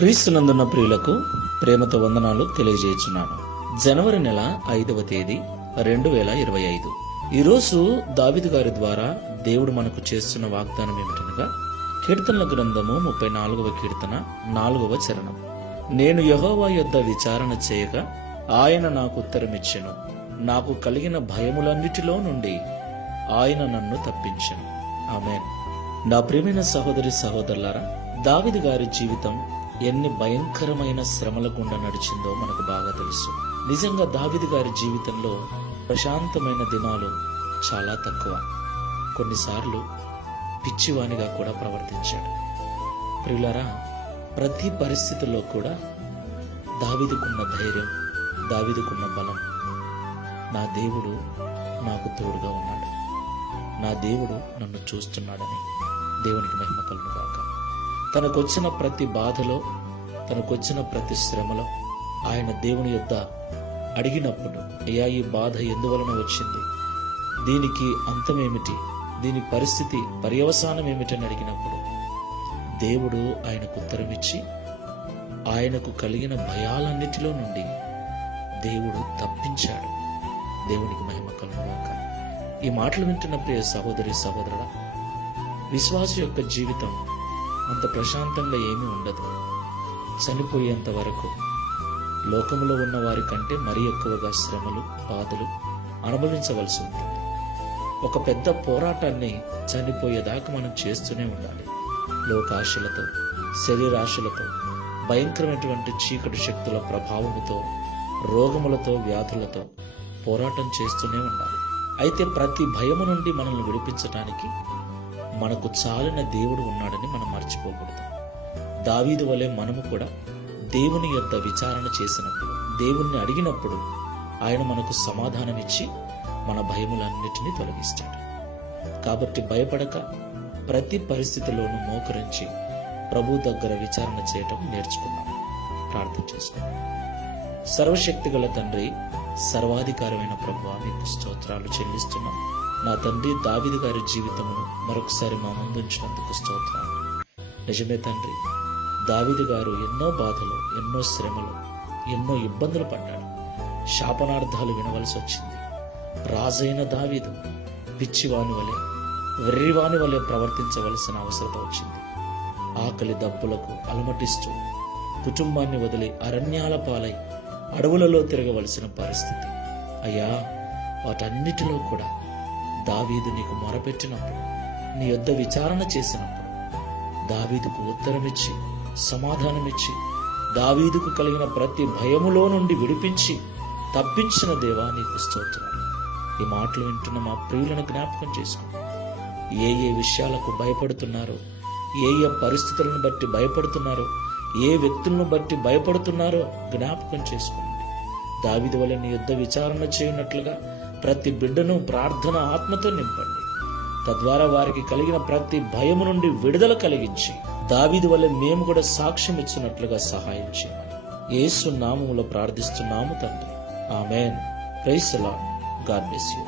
క్రీస్తునందున్న ప్రియులకు ప్రేమతో వందనాలు తెలియజేయుచున్నాను. జనవరి నెల 5వ తేదీ 2025. ఈరోజు దావీదు గారి ద్వారా దేవుడు మనకు చేస్తున్న వాగ్దానం ఏమిటనగా, కీర్తనల గ్రంథము 34వ కీర్తన 4వ చరణం. నేను యెహోవా యొద్ద విచారణ చేయగా ఆయన నాకు ఉత్తరమిచ్చెను. నాకు కలిగిన భయములన్నిటిలో నుండి ఆయన నన్ను తప్పించెను. ఆమేన్. నా ప్రియమైన సహోదరి సహోదరులారా, దావీదు గారి జీవితం ఎన్ని భయంకరమైన శ్రమల గుండా నడిచిందో మనకు బాగా తెలుసు. నిజంగా దావీదు గారి జీవితంలో ప్రశాంతమైన దినాలు చాలా తక్కువ. కొన్నిసార్లు పిచ్చివానిగా కూడా ప్రవర్తించాడు. ప్రియులారా, ప్రతి పరిస్థితుల్లో కూడా దావీదుకున్న ధైర్యం, దావీదుకున్న బలం, నా దేవుడు నాకు తోడుగా ఉన్నాడు, నా దేవుడు నన్ను చూస్తున్నాడని దేవునికి మహిమ కలుగును గాక. తనకొచ్చిన ప్రతి బాధలో, తనకొచ్చిన ప్రతి శ్రమలో ఆయన దేవుని యొద్ద అడిగినప్పుడు, అయ్యా ఈ బాధ ఎందువలన వచ్చింది, దీనికి అంతమేమిటి, దీని పరిస్థితి పర్యవసానం ఏమిటని అడిగినప్పుడు దేవుడు ఆయనకు ఉత్తరమిచ్చి ఆయనకు కలిగిన భయాలన్నిటిలో నుండి దేవుడు తప్పించాడు. దేవునికి మహిమ కలుగును గాక. ఈ మాటలు వింటున్న ప్రియ సహోదరి సహోదరుడా, విశ్వాస యొక్క జీవితం అంత ప్రశాంతంగా ఏమీ ఉండదు. చనిపోయేంత వరకు లోకములో ఉన్న వారి కంటే మరీ ఎక్కువగా శ్రమలు, బాధలు అనుభవించవలసి ఉంటుంది. ఒక పెద్ద పోరాటాన్ని చనిపోయేదాకా మనం చేస్తూనే ఉండాలి. లోకాశలతో, శరీరాశలతో, భయంకరమైనటువంటి చీకటి శక్తుల ప్రభావముతో, రోగములతో, వ్యాధులతో పోరాటం చేస్తూనే ఉండాలి. అయితే ప్రతి భయము నుండి మనల్ని విడిపించడానికి మనకు చాలిన దేవుడు ఉన్నాడని మనం మర్చిపోకూడదు. దావీదు వలె మనము కూడా దేవుని యొద్ద విచారణ చేసినప్పుడు, దేవుణ్ణి అడిగినప్పుడు ఆయన మనకు సమాధానమిచ్చి మన భయములన్నిటినీ తొలగిస్తాడు. కాబట్టి భయపడక ప్రతి పరిస్థితిలోనూ మోకరించి ప్రభు దగ్గర విచారణ చేయటం నేర్చుకున్నాం. ప్రార్థన చేసుకున్నాం. సర్వశక్తిగల తండ్రి, సర్వాధికారమైన ప్రభువా, మీకు స్తోత్రాలు చెల్లిస్తున్నాం. నా తండ్రి, దావీదు గారి జీవితమును మరొకసారి మా ముందుంచినందుకు స్తోత్రాలు. నిజమే తండ్రి, దావీదు గారు ఎన్నో బాధలు, ఎన్నో శ్రమలు, ఎన్నో ఇబ్బందులు పడ్డాడు. శాపనార్థాలు వినవలసి వచ్చింది. రాజైన దావీదు పిచ్చివాని వలె, వెర్రివాని వలె ప్రవర్తించవలసిన అవసరత వచ్చింది. ఆకలి దప్పులకు అలమటిస్తూ కుటుంబాన్ని వదిలి అరణ్యాల పాలై అడవులలో తిరగవలసిన పరిస్థితి. అయ్యా, వాటన్నిటిలో కూడా దావీదు నీకు మొరపెట్టినప్పుడు, నీ యొద్ద విచారణ చేసినప్పుడు దావీదుకు ఉత్తరమిచ్చి, సమాధానమిచ్చి, దావీదుకు కలిగిన ప్రతి భయములో నుండి విడిపించి తప్పించిన దేవా, నీకు స్తోత్రాలు. ఈ మాటలు వింటున్న మా ప్రియులను జ్ఞాపకం చేసుకో. ఏ ఏ విషయాలకు భయపడుతున్నారో, ఏ ఏ పరిస్థితులను బట్టి భయపడుతున్నారో, ఏ వ్యక్తులను బట్టి భయపడుతున్నారో జ్ఞాపకం చేసుకోండి. దావీదు వలె నీ యుద్ధ విచారణ చేయనట్లుగా ప్రతి బిడ్డను ప్రార్థన ఆత్మతో నింపండి. తద్వారా వారికి కలిగిన ప్రతి భయము నుండి విడుదల కలిగించి దావీదు వలె మేము కూడా సాక్ష్యం ఇచ్చినట్లుగా సహాయం చేయమని యేసు నామములో ప్రార్థిస్తున్నాము తండ్రి. Amen. Praise the Lord. God bless you.